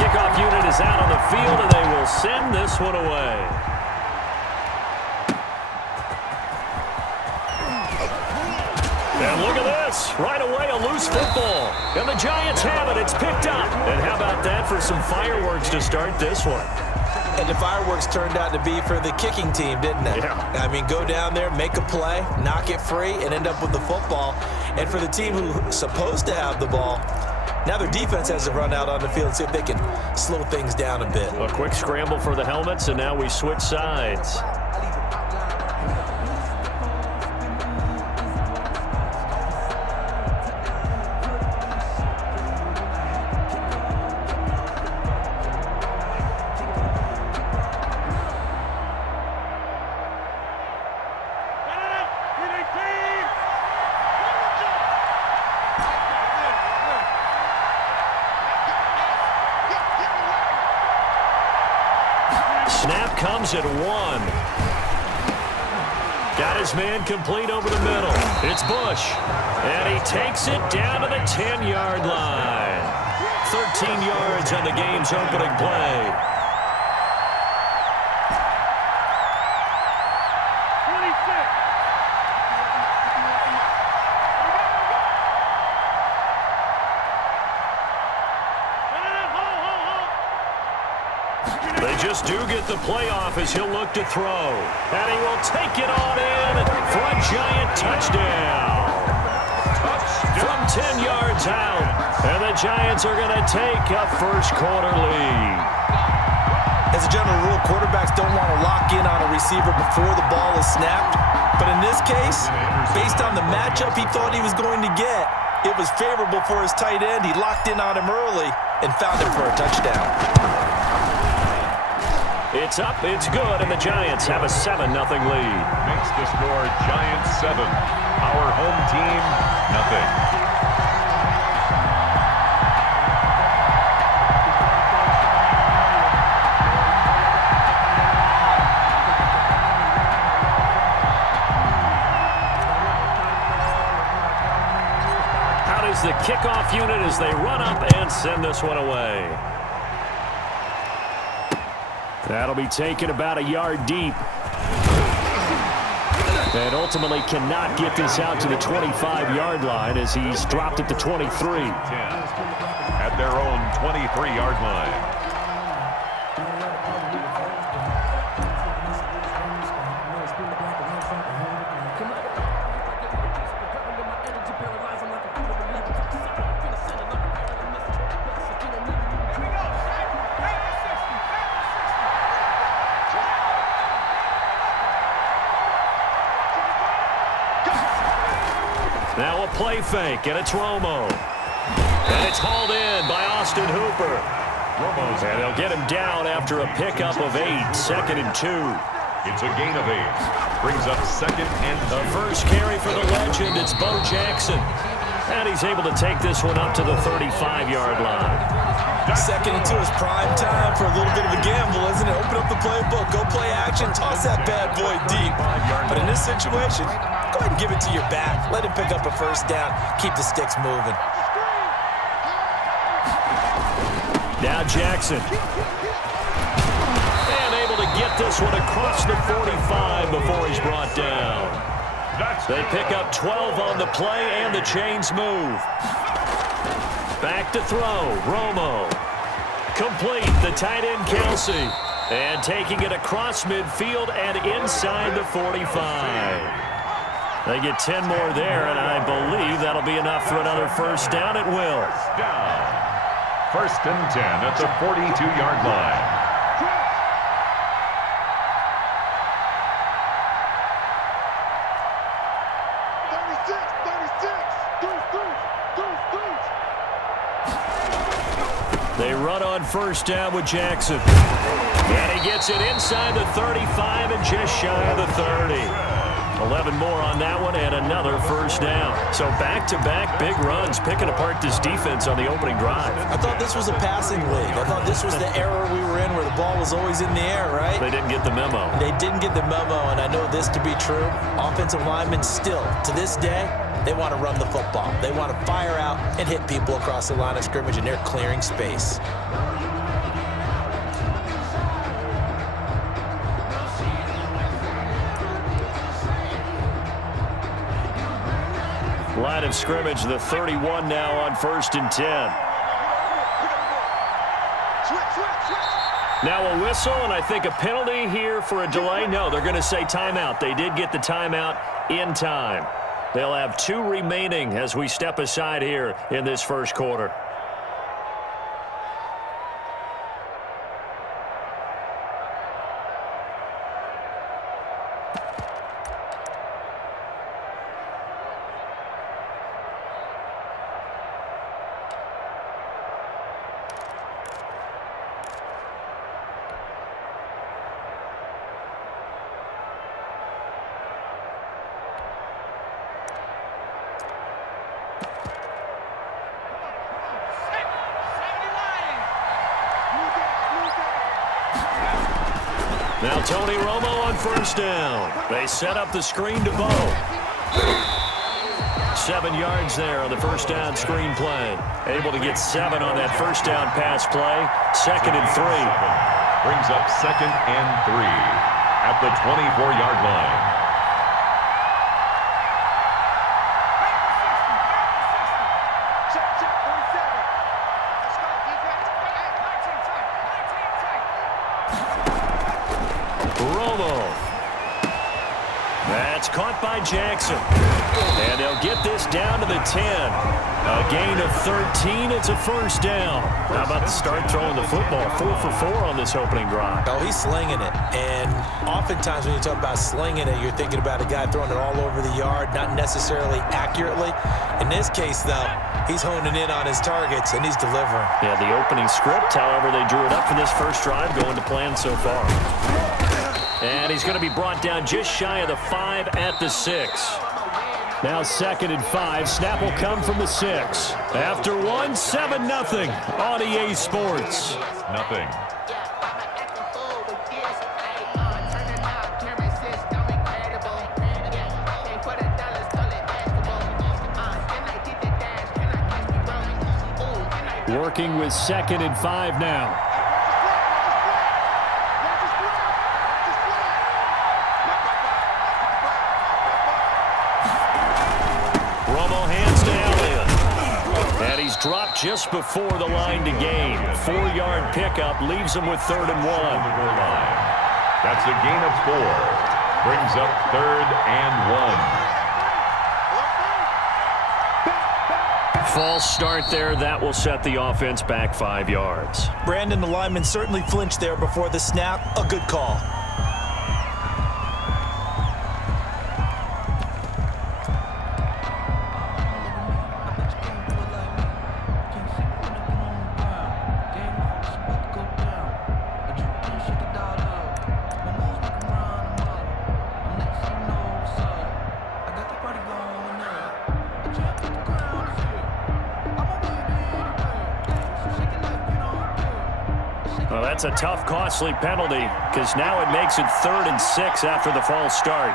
Kickoff unit is out on the field, and they will send this one away. And look at this. Right away, a loose football. And the Giants have it. It's picked up. And how about that for some fireworks to start this one? And the fireworks turned out to be for the kicking team, didn't they? Yeah. I mean, go down there, make a play, knock it free, and end up with the football. And for the team who's supposed to have the ball, now their defense has to run out on the field and see if they can slow things down a bit. A quick scramble for the helmets, and now we switch sides. Snap comes at 1. Got his man complete over the middle. It's Bush. And he takes it down to the 10-yard line. 13 yards on the game's opening play. They just do get the playoff as he'll look to throw. And he will take it on in for a Giant touchdown. From 10 yards out. And the Giants are going to take a first-quarter lead. As a general rule, quarterbacks don't want to lock in on a receiver before the ball is snapped. But in this case, based on the matchup he thought he was going to get, it was favorable for his tight end. He locked in on him early and found him for a touchdown. It's up, it's good, and the Giants have a 7-0 lead. Makes the score Giants 7. Our home team, nothing. Out is the kickoff unit as they run up and send this one away. That'll be taken about a yard deep. And ultimately cannot get this out to the 25-yard line as he's dropped at the 23. 10 at their own 23-yard line. Now a play fake, and it's Romo. And it's hauled in by Austin Hooper. And they'll get him down after a pickup of 8, 2nd and 2. It's a gain of 8. Brings up 2nd and 2. The first carry for the legend, it's Bo Jackson. And he's able to take this one up to the 35-yard line. 2nd and 2 is prime time for a little bit of a gamble, isn't it? Open up the playbook, go play action, toss that bad boy deep. But in this situation, go ahead and give it to your back. Let him pick up a first down. Keep the sticks moving. Now Jackson. And able to get this one across the 45 before he's brought down. They pick up 12 on the play, and the chains move. Back to throw, Romo. Complete, the tight end Kelsey. And taking it across midfield and inside the 45. They get 10 more there, and I believe that'll be enough for another first down. It will. First and 10 at the 42-yard line. They run on first down with Jackson. And he gets it inside the 35 and just shy of the 30. 11 more on that one and another first down. So back-to-back big runs, picking apart this defense on the opening drive. I thought this was a passing league. I thought this was the era we were in where the ball was always in the air, right? They didn't get the memo. They didn't get the memo, and I know this to be true. Offensive linemen still, to this day, they want to run the football. They want to fire out and hit people across the line of scrimmage, and they're clearing space. Line of scrimmage, the 31 now on 1st and 10. Now a whistle, and I think a penalty here for a delay. No, they're going to say timeout. They did get the timeout in time. They'll have 2 remaining as we step aside here in this first quarter. Now Tony Romo on 1st down. They set up the screen to Bo. 7 yards there on the 1st down screen play. Able to get 7 on that 1st down pass play. 2nd and 3. Brings up 2nd and 3 at the 24-yard line. That's caught by Jackson. And they'll get this down to the 10. A gain of 13. It's a 1st down. How about the start throwing the football? 4 for 4 on this opening drive. Oh, he's slinging it. And oftentimes when you talk about slinging it, you're thinking about a guy throwing it all over the yard, not necessarily accurately. In this case, though, he's honing in on his targets, and he's delivering. Yeah, the opening script, however, they drew it up for this first drive, going to plan so far. And he's going to be brought down just shy of the 5 at the 6. Now 2nd and 5. Snap will come from the 6. After 1, 7-0 on EA Sports. Nothing. Working with 2nd and 5 now. Dropped just before the line to gain. 4-yard pickup leaves him with 3rd and 1. That's a gain of 4. Brings up 3rd and 1. False start there. That will set the offense back 5 yards. Brandon, the lineman certainly flinched there before the snap. A good call. Well, that's a tough, costly penalty because now it makes it 3rd and 6 after the false start.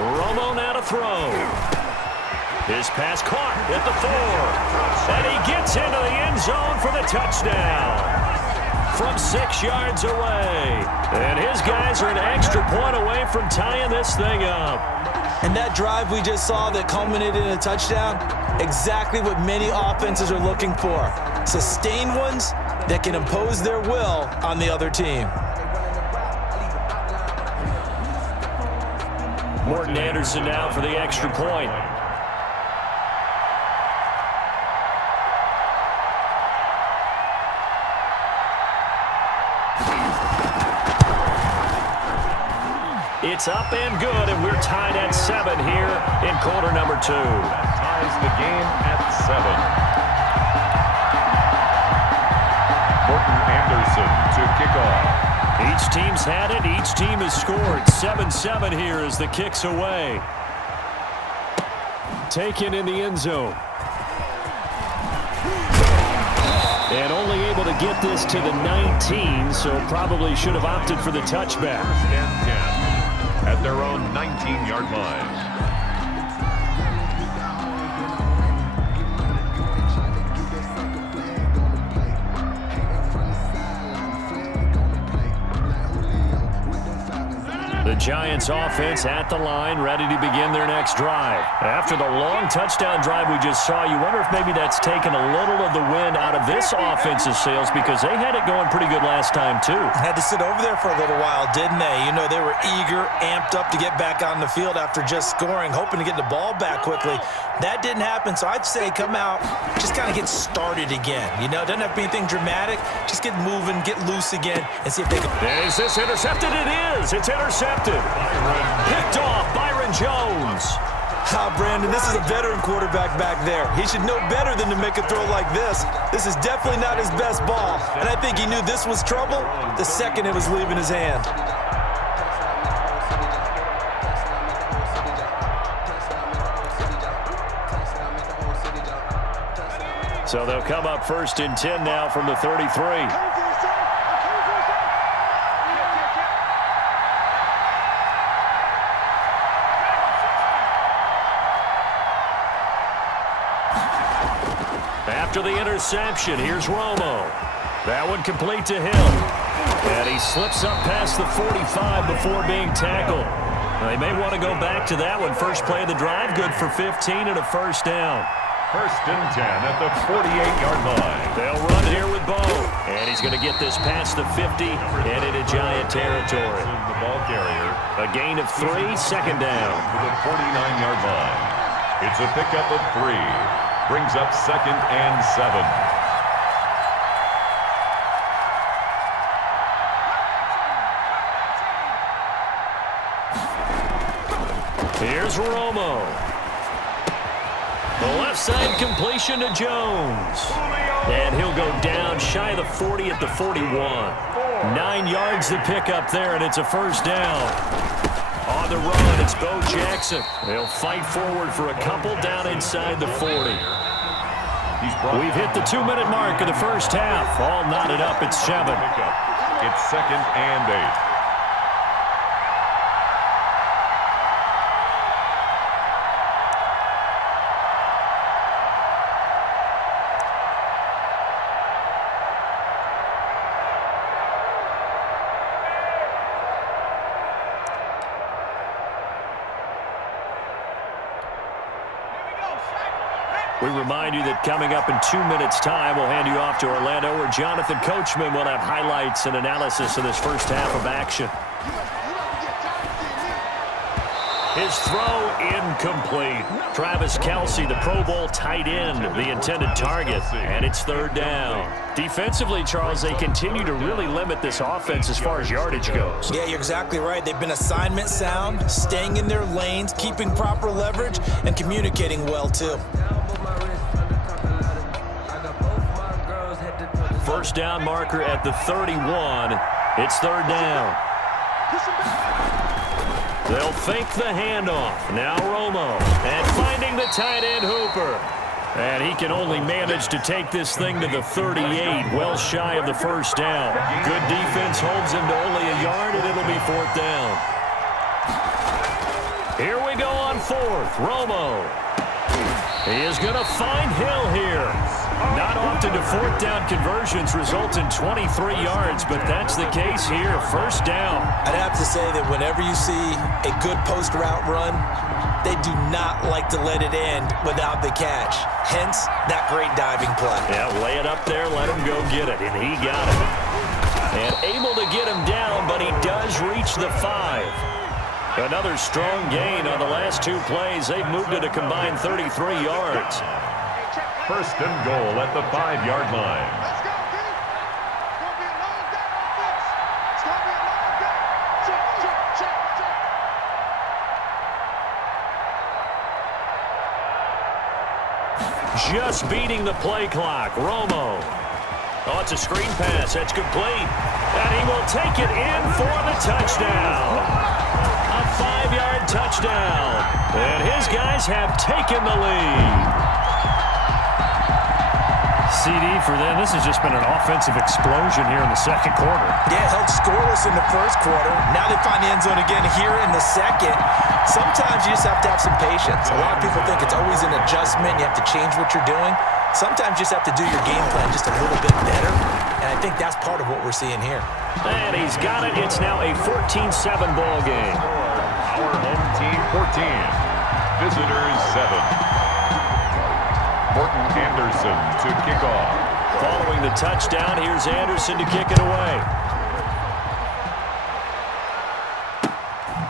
Romo now to throw. His pass caught at the 4. And he gets into the end zone for the touchdown from 6 yards away. And his guys are an extra point away from tying this thing up. And that drive we just saw that culminated in a touchdown, exactly what many offenses are looking for. Sustained ones that can impose their will on the other team. Morton Anderson now for the extra point. It's up and good, and we're tied at 7 here in quarter number 2. That ties the game at 7. Morton Anderson to kick off. Each team's had it. Each team has scored. 7-7 here as the kick's away. Taken in the end zone. And only able to get this to the 19, so probably should have opted for the touchback. 1st and 10 at their own 19-yard line. The Giants offense at the line, ready to begin their next drive. After the long touchdown drive we just saw, you wonder if maybe that's taken a little of the wind out of this offense's sails because they had it going pretty good last time too. Had to sit over there for a little while, didn't they? You know, they were eager, amped up to get back on the field after just scoring, hoping to get the ball back quickly. That didn't happen, so I'd say come out, just kind of get started again. You know, doesn't have to be anything dramatic. Just get moving, get loose again, and see if they can. Is this intercepted? It is. It's intercepted. Picked off Byron Jones. Brandon, this is a veteran quarterback back there. He should know better than to make a throw like this. This is definitely not his best ball, and I think he knew this was trouble the second it was leaving his hand. So they'll come up 1st and 10 now from the 33. After the interception, here's Romo. That one complete to him. And he slips up past the 45 before being tackled. They may want to go back to that one. First play of the drive, good for 15 and a first down. 1st and 10 at the 48-yard line. They'll run here with Bo. And he's going to get this past the 50 and into Giant territory. The ball carrier. A gain of 3, second down. To the 49-yard line. It's a pickup of 3. Brings up 2nd and 7. Here's Romo. The left side completion to Jones. And he'll go down shy of the 40 at the 41. 9 yards to pick up there, and it's a first down. On the run, it's Bo Jackson. They'll fight forward for a couple down inside the 40. We've hit the 2-minute mark of the first half. All knotted up at 7. It's 2nd and 8. We remind you that coming up in 2 minutes' time, we'll hand you off to Orlando, where Jonathan Coachman will have highlights and analysis of this first half of action. His throw incomplete. Travis Kelce, the Pro Bowl tight end, the intended target, and it's 3rd down. Defensively, Charles, they continue to really limit this offense as far as yardage goes. Yeah, you're exactly right. They've been assignment sound, staying in their lanes, keeping proper leverage, and communicating well, too. First down marker at the 31. It's 3rd down. They'll fake the handoff. Now Romo. And finding the tight end Hooper. And he can only manage to take this thing to the 38, well shy of the first down. Good defense holds him to only a yard, and it'll be 4th down. Here we go on 4th. Romo. He is going to find Hill here. Not often do 4th down conversions result in 23 yards, but that's the case here. First down. I'd have to say that whenever you see a good post route run, they do not like to let it end without the catch. Hence, that great diving play. Yeah, lay it up there, let him go get it, and he got it. And able to get him down, but he does reach the 5. Another strong gain on the last 2 plays. They've moved it a combined 33 yards. 1st and goal at the 5-yard line. Let's go, dude. It's going to be a long day offense. It's going to be a long day. Check, check, check, check. Just beating the play clock. Romo. Oh, it's a screen pass. That's complete. And he will take it in for the touchdown. A 5-yard touchdown. And his guys have taken the lead. CD for them. This has just been an offensive explosion here in the second quarter. Yeah, held scoreless in the first quarter. Now they find the end zone again here in the second. Sometimes you just have to have some patience. A lot of people think it's always an adjustment. You have to change what you're doing. Sometimes you just have to do your game plan just a little bit better. and I think that's part of what we're seeing here. And he's got it. It's now a 14-7 ball game. Our home team 14, visitors 7. Morton Anderson to kick off. Following the touchdown, here's Anderson to kick it away.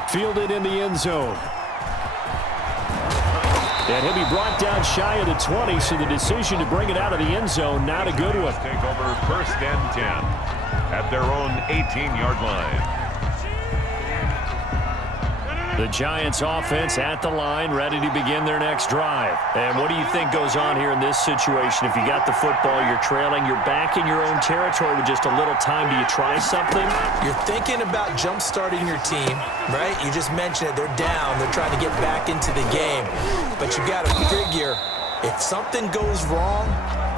Fielded in the end zone. And he'll be brought down shy of the 20, so the decision to bring it out of the end zone, not a good one. Take over 1st and 10 at their own 18-yard line. The Giants offense at the line, ready to begin their next drive. And what do you think goes on here in this situation? If you got the football, you're trailing, you're back in your own territory with just a little time. Do you try something? You're thinking about jump-starting your team, right? You just mentioned it. They're down. They're trying to get back into the game. But you got to figure, if something goes wrong,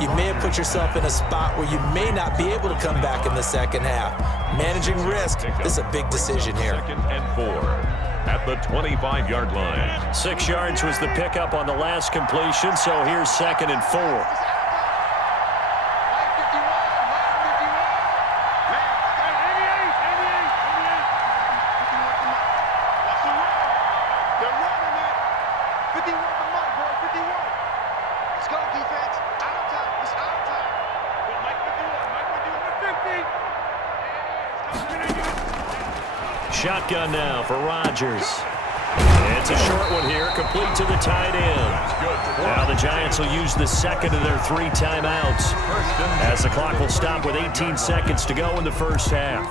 you may have put yourself in a spot where you may not be able to come back in the second half. Managing risk, this is a big decision here. 2nd and 4. At the 25-yard line. 6 yards was the pickup on the last completion, so here's 2nd and 4. Shotgun now for Rodgers. It's a short one here, complete to the tight end. Now the Giants will use the second of their 3 timeouts, as the clock will stop with 18 seconds to go in the first half.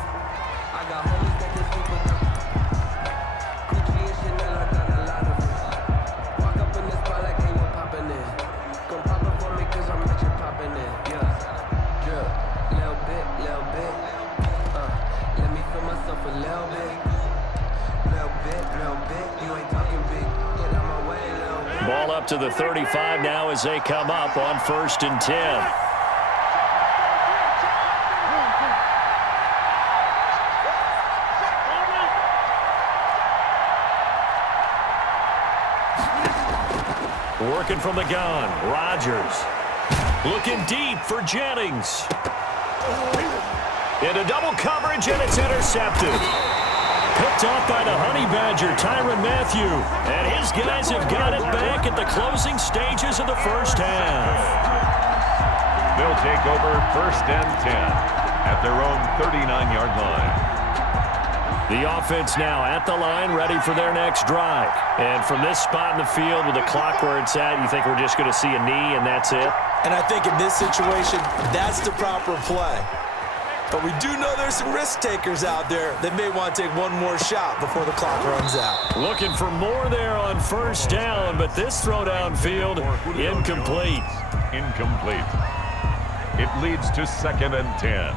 Ball up to the 35 now as they come up on 1st and 10. Working from the gun, Rodgers. Looking deep for Jennings. Into double coverage, and it's intercepted. Picked off by the Honey Badger, Tyrann Mathieu. And his guys have got it back at the closing stages of the first half. They'll take over 1st and 10 at their own 39-yard line. The offense now at the line, ready for their next drive. And from this spot in the field with the clock where it's at, you think we're just going to see a knee and that's it? And I think in this situation, that's the proper play. But we do know there's some risk takers out there that may want to take one more shot before the clock runs out. Looking for more there on 1st down, but this throw downfield, incomplete. Incomplete. It leads to 2nd and 10.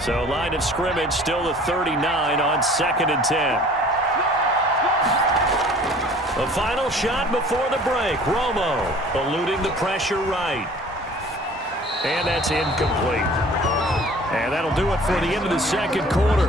So line of scrimmage still the 39 on 2nd and 10. The final shot before the break. Romo eluding the pressure right. And that's incomplete. And that'll do it for the end of the 2nd quarter.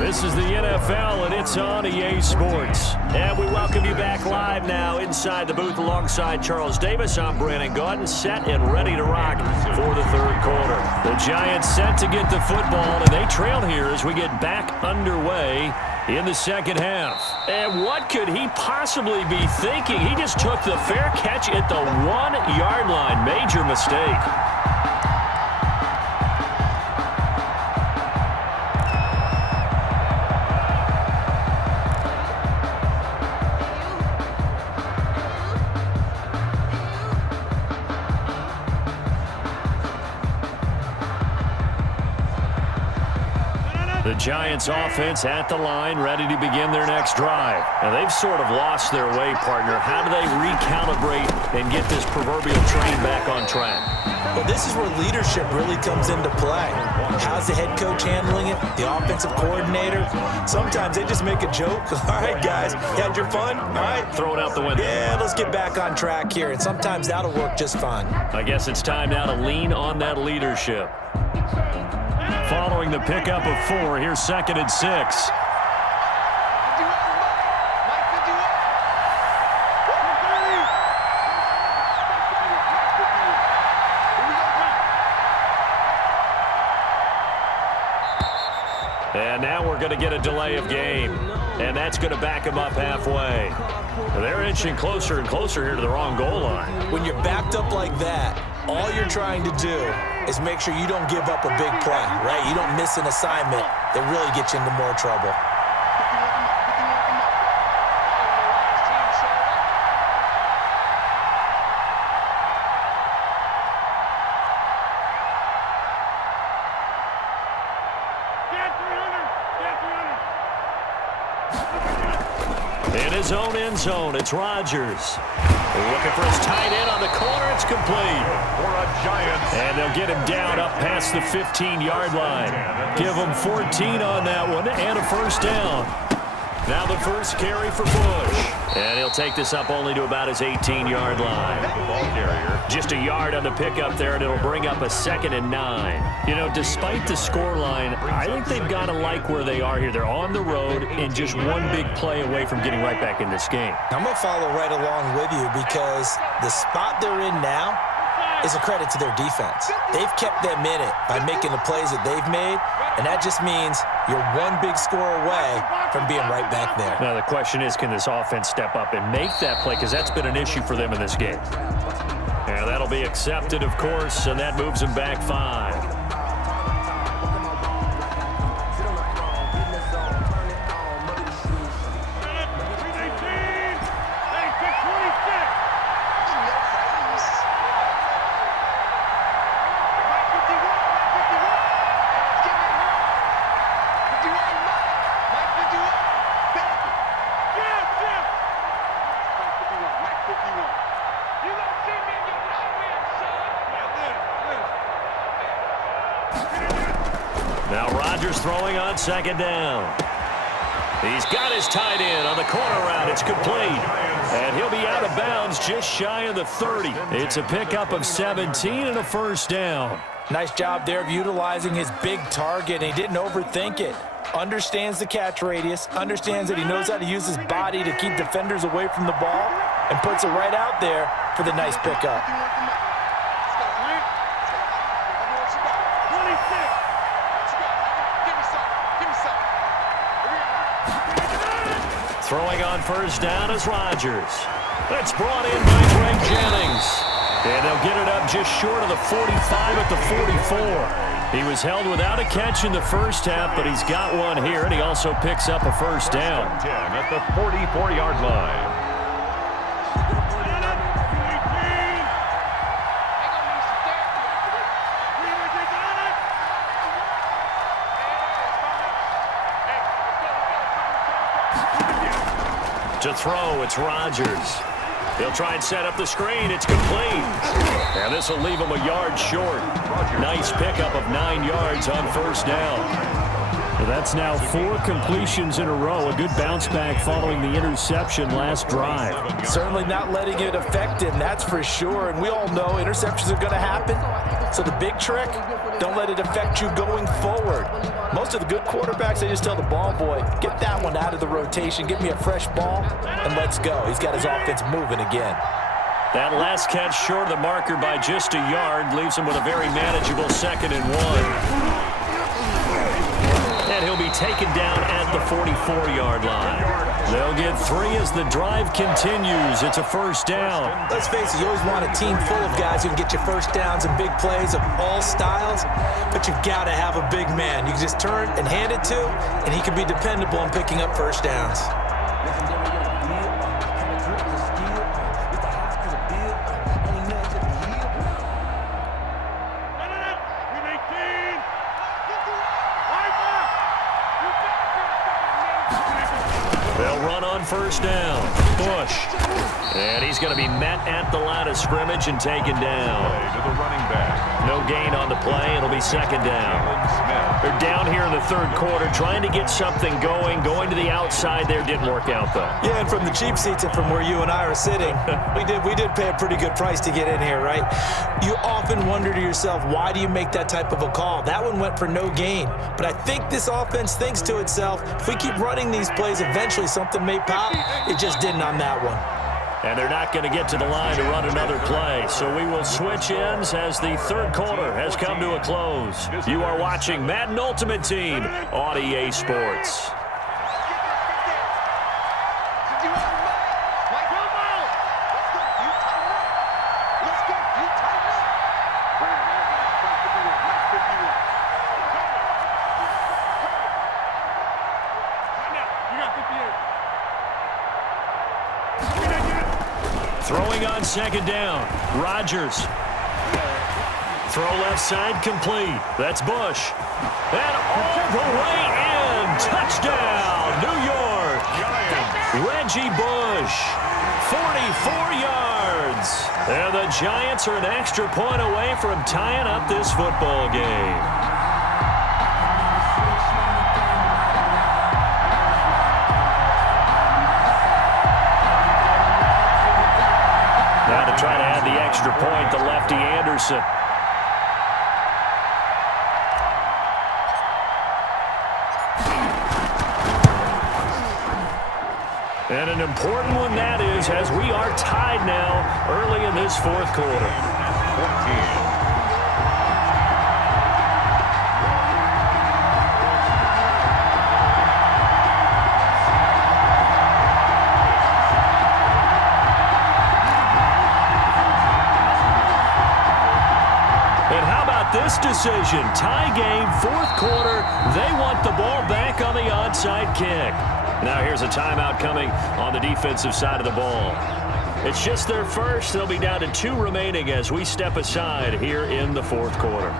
This is the NFL, and it's on EA Sports. And we welcome you back live now inside the booth alongside Charles Davis. I'm Brandon Gaudin, set and ready to rock for the 3rd quarter. The Giants set to get the football, and they trail here as we get back underway in the 2nd half. And what could he possibly be thinking? He just took the fair catch at the 1-yard line. Major mistake. The Giants offense at the line, ready to begin their next drive. Now, they've sort of lost their way, partner. How do they recalibrate and get this proverbial train back on track? Well, this is where leadership really comes into play. How's the head coach handling it? The offensive coordinator? Sometimes they just make a joke. All right, guys, you had your fun? All right. Throw it out the window. Yeah, let's get back on track here. And sometimes that'll work just fine. I guess it's time now to lean on that leadership. Following the pickup of 4, here's 2nd and 6. And now we're going to get a delay of game. And that's going to back them up halfway. They're inching closer and closer here to the wrong goal line. When you're backed up like that, all you're trying to do is make sure you don't give up a big play, right? You don't miss an assignment that really gets you into more trouble. In his own end zone, it's Rodgers. Looking for his tight end on the corner. It's complete. For a Giants. And they'll get him down up past the 15-yard line. Give him 14 on that one and a first down. Now the first carry for Bush. And he'll take this up only to about his 18-yard line. Ball carrier. Just a yard on the pickup there, and it'll bring up a 2nd and 9. You know, despite the scoreline, I think they've got to like where they are here. They're on the road and just one big play away from getting right back in this game. I'm going to follow right along with you because the spot they're in now is a credit to their defense. They've kept them in it by making the plays that they've made, and that just means you're one big score away from being right back there. Now the question is, can this offense step up and make that play? Because that's been an issue for them in this game. And that'll be accepted, of course, and that moves them back 5. Now Rodgers throwing on 2nd down. He's got his tight end on the corner route. It's complete. And he'll be out of bounds just shy of the 30. It's a pickup of 17 and a first down. Nice job there of utilizing his big target. He didn't overthink it. Understands the catch radius. Understands that he knows how to use his body to keep defenders away from the ball. And puts it right out there for the nice pickup. Throwing on first down is Rodgers. That's brought in by Greg Jennings. And they'll get it up just short of the 45 at the 44. He was held without a catch in the first half, but he's got one here, and he also picks up a first down. 10 at the 44-yard line. To throw, it's Rodgers. He'll try and set up the screen. It's complete. And this will leave him a yard short. Nice pickup of 9 yards on first down. Well, that's now 4 completions in a row. A good bounce back following the interception last drive. Certainly not letting it affect him, that's for sure. And we all know interceptions are going to happen. So the big trick, don't let it affect you going forward. Most of the good quarterbacks, they just tell the ball boy, get that one out of the rotation, give me a fresh ball, and let's go. He's got his offense moving again. That last catch short of the marker by just a yard leaves him with a very manageable 2nd and 1. And he'll be taken down at the 44-yard line. They'll get 3 as the drive continues. It's a first down. Let's face it, you always want a team full of guys who can get you first downs and big plays of all styles, but you've got to have a big man. You can just turn and hand it to, and he can be dependable in picking up first downs. They'll run on first down. Bush. And he's going to be met at the line of scrimmage and taken down. To the running back. No gain on the play. It'll be 2nd down. They're down here in the 3rd quarter trying to get something going. Going to the outside there didn't work out, though. Yeah, and from the cheap seats and from where you and I are sitting, we did pay a pretty good price to get in here, right? You often wonder to yourself, why do you make that type of a call? That one went for no gain. But I think this offense thinks to itself, if we keep running these plays, eventually something may pop. It just didn't on that one. And they're not going to get to the line to run another play. So we will switch ends as the third quarter has come to a close. You are watching Madden Ultimate Team on EA Sports. Throwing on second down. Rodgers. Throw left side complete. That's Bush. And all the way in. Touchdown, New York. Reggie Bush. 44 yards. And the Giants are an extra point away from tying up this football game. Now to try to add the extra point, the lefty Anderson. And an important one that is, as we are tied now early in this fourth quarter. 14. This decision, tie game, fourth quarter, they want the ball back on the onside kick. Now here's a timeout coming on the defensive side of the ball. It's just their first. They'll be down to 2 remaining as we step aside here in the fourth quarter.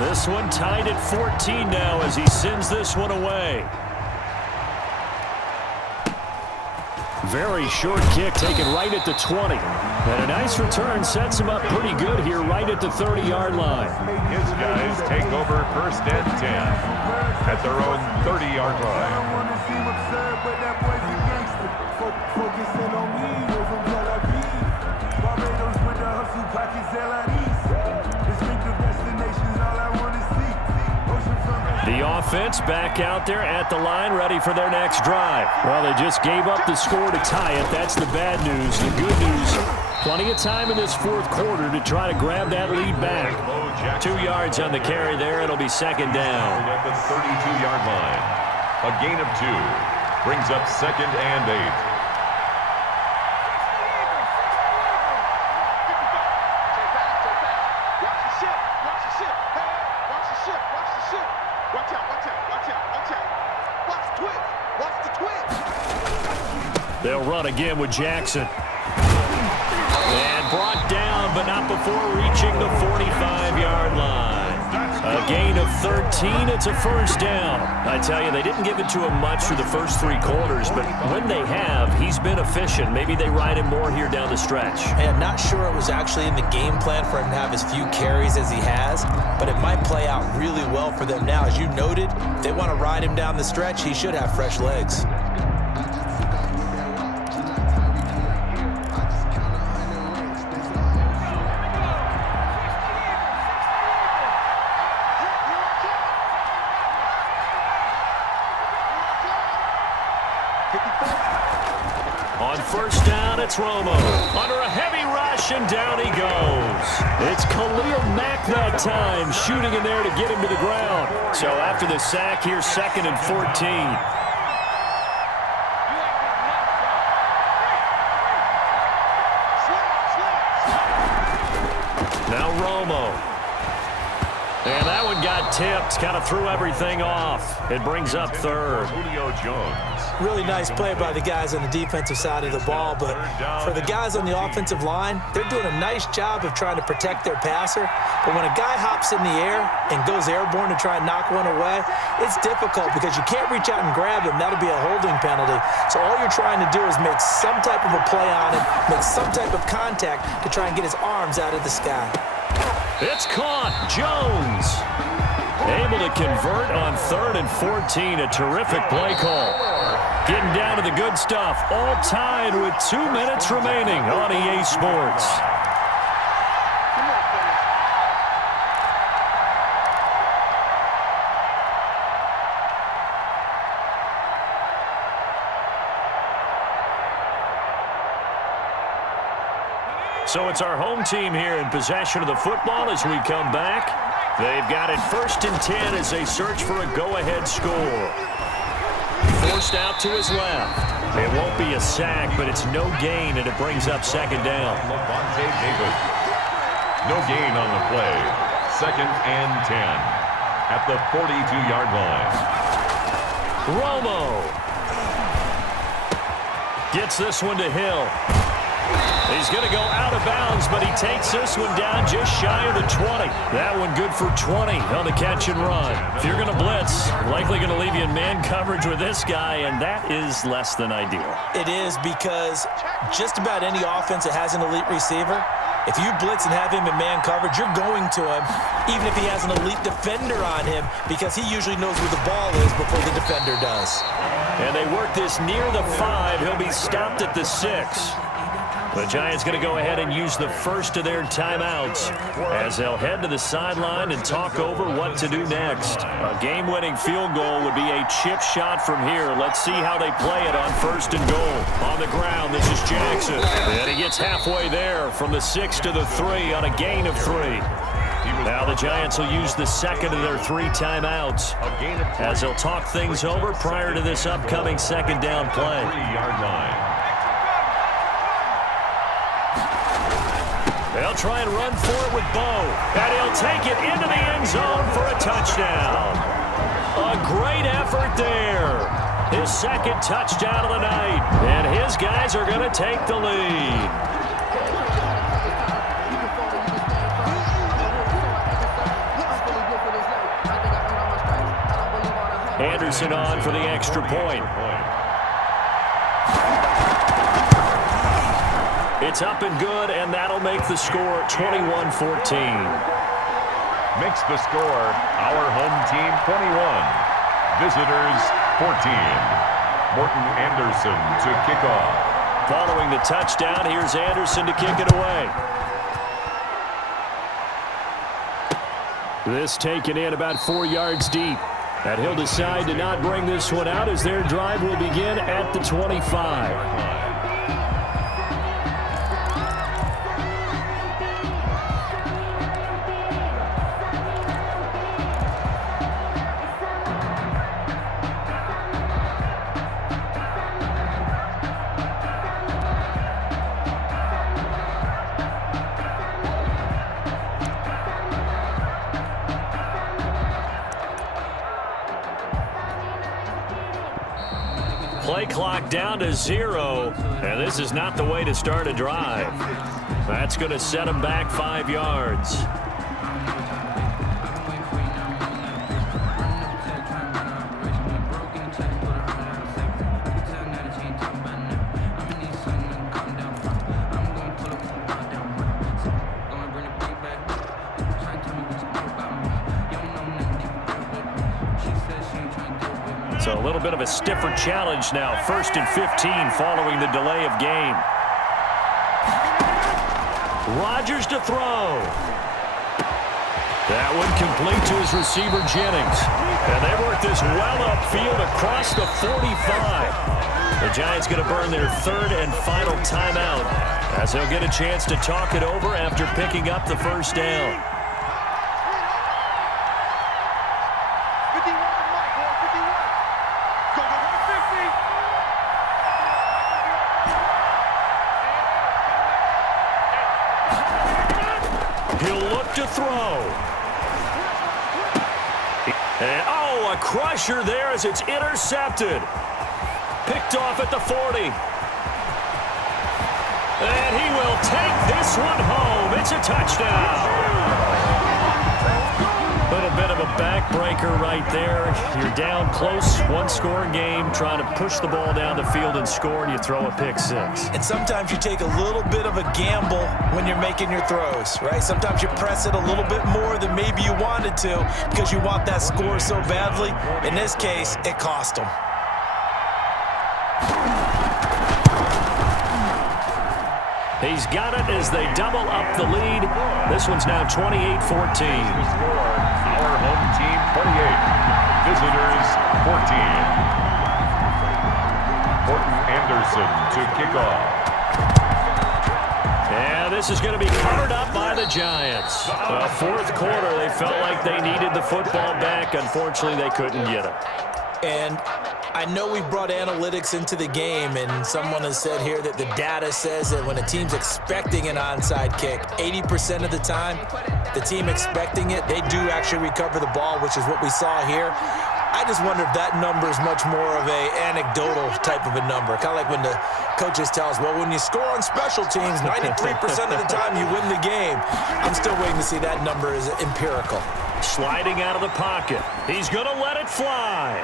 This one tied at 14 now as he sends this one away. Very short kick taken right at the 20. And a nice return sets him up pretty good here right at the 30-yard line. His guys take over first and 10 at their own 30-yard line. The offense back out there at the line, ready for their next drive. Well, they just gave up the score to tie it. That's the bad news. The good news, plenty of time in this fourth quarter to try to grab that lead back. 2 yards on the carry there. It'll be second down. At the 32-yard line. A gain of 2 brings up second and 8. They'll run again with Jackson. And brought down, but not before reaching the 45-yard line. A gain of 13. It's a first down. I tell you, they didn't give it to him much through the first 3 quarters, but when they have, he's been efficient. Maybe they ride him more here down the stretch. Hey, I'm not sure it was actually in the game plan for him to have as few carries as he has, but it might play out really well for them now. As you noted, if they want to ride him down the stretch, he should have fresh legs. On first down, it's Romo. Under a heavy rush, and down he goes. It's Khalil Mack that time, shooting in there to get him to the ground. So after the sack, here's second and 14. Now Romo. And that one got tipped, kind of threw everything off. It brings up third. Julio Jones. Really nice play by the guys on the defensive side of the ball, but for the guys on the offensive line, they're doing a nice job of trying to protect their passer. But when a guy hops in the air and goes airborne to try and knock one away, it's difficult because you can't reach out and grab him. That'll be a holding penalty. So all you're trying to do is make some type of a play on him, make some type of contact to try and get his arms out of the sky. It's caught. Jones able to convert on 3rd and 14. A terrific play call. Getting down to the good stuff. All tied with 2 minutes remaining on EA Sports. So it's our home team here in possession of the football as we come back. They've got it 1st and 10 as they search for a go-ahead score. Forced out to his left. It won't be a sack, but it's no gain, and it brings up 2nd down. No gain on the play. 2nd and 10 at the 42-yard line. Romo gets this one to Hill. He's going to go out of bounds, but he takes this one down just shy of the 20. That one good for 20 on the catch and run. If you're going to blitz, likely going to leave you in man coverage with this guy, and that is less than ideal. It is, because just about any offense that has an elite receiver, if you blitz and have him in man coverage, you're going to him, even if he has an elite defender on him, because he usually knows where the ball is before the defender does. And they work this near the 5. He'll be stopped at the 6. The Giants going to go ahead and use the first of their timeouts as they'll head to the sideline and talk over what to do next. A game-winning field goal would be a chip shot from here. Let's see how they play it on 1st and goal. On the ground, this is Jackson. And he gets halfway there from the 6 to the 3 on a gain of 3. Now the Giants will use the 2nd of their 3 timeouts as they'll talk things over prior to this upcoming 2nd down play. 3-yard line. They'll try and run for it with Bo. And he'll take it into the end zone for a touchdown. A great effort there. His 2nd touchdown of the night. And his guys are going to take the lead. Anderson on for the extra point. It's up and good, and that'll make the score 21-14. Makes the score our home team 21. Visitors 14. Morton Anderson to kick off. Following the touchdown, here's Anderson to kick it away. This taken in about 4 yards deep. And he'll decide to not bring this one out as their drive will begin at the 25. Play clock down to 0, and this is not the way to start a drive. That's going to set them back 5 yards. So a little bit of a stiffer challenge now. 1st and 15 following the delay of game. Rodgers to throw. That one complete to his receiver, Jennings. And they work this well upfield across the 45. The Giants going to burn their 3rd and final timeout as they'll get a chance to talk it over after picking up the 1st down. To throw. And, a crusher there as it's intercepted. Picked off at the 40. And he will take this one home. It's a touchdown. A little bit of a backbreaker right there. You're down close, 1-score game, trying to push the ball down the field and score, and you throw a pick 6. And sometimes you take a little bit of a gamble when you're making your throws, right? Sometimes you press it a little bit more than maybe you wanted to because you want that score so badly. In this case, it cost them. He's got it as they double up the lead. This one's now 28-14. Our home team 28. Visitors 14. Morton Anderson to kick off. And this is going to be covered up by the Giants. Fourth quarter, they felt like they needed the football back. Unfortunately, they couldn't get it. And I know we brought analytics into the game, and someone has said here that the data says that when a team's expecting an onside kick, 80% of the time, the team expecting it, they do actually recover the ball, which is what we saw here. I just wonder if that number is much more of a anecdotal type of a number. Kind of like when the coaches tell us, well, when you score on special teams, 93% of the time you win the game. I'm still waiting to see that number is empirical. Sliding out of the pocket. He's going to let it fly.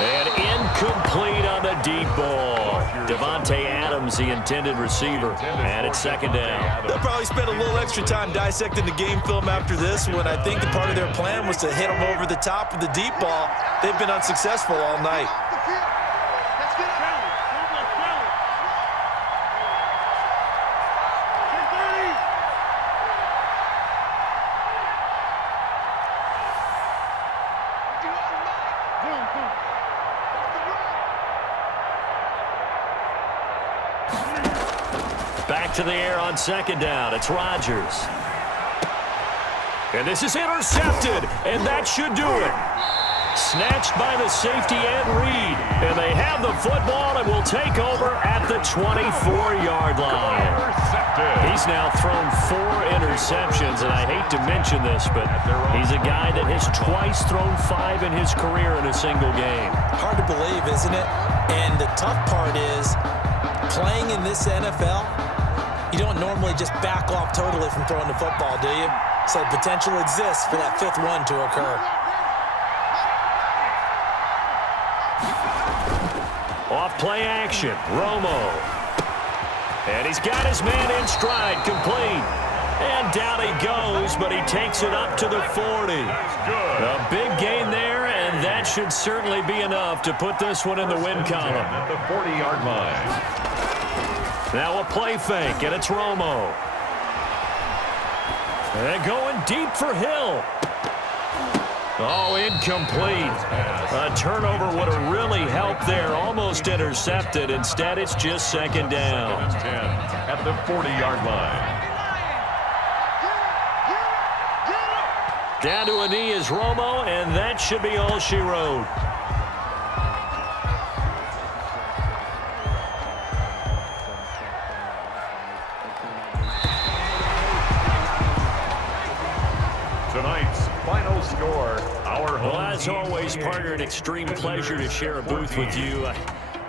And incomplete on the deep ball. Devontae Adams, the intended receiver. And it's second down. They'll probably spend a little extra time dissecting the game film after this one. I think that part of their plan was to hit them over the top of the deep ball. They've been unsuccessful all night. Let's get it. Back to the air on second down. It's Rodgers. And this is intercepted, and that should do it. Snatched by the safety Ed Reed. And they have the football and will take over at the 24-yard line. He's now thrown 4 interceptions, and I hate to mention this, but he's a guy that has twice thrown 5 in his career in a single game. Hard to believe, isn't it? And the tough part is, playing in this NFL, you don't normally just back off totally from throwing the football, do you? So potential exists for that 5th one to occur. Off play action, Romo. And he's got his man in stride, complete. And down he goes, but he takes it up to the 40. A big gain there, and that should certainly be enough to put this one in the win column. At the 40-yard line. Now a play fake, and it's Romo. And going deep for Hill. Oh, incomplete. A turnover would have really helped there. Almost intercepted. Instead, it's just second down. 10 at the 40-yard line. Down to a knee is Romo, and that should be all she wrote. Tonight's final score, our home Well, as team always, 28, partner, an extreme pleasure to share a booth with you.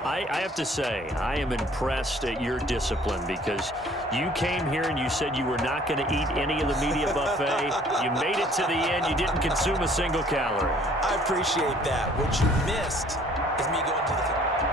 I have to say, I am impressed at your discipline because you came here and you said you were not going to eat any of the media buffet. You made it to the end. You didn't consume a single calorie. I appreciate that. What you missed is me going to the...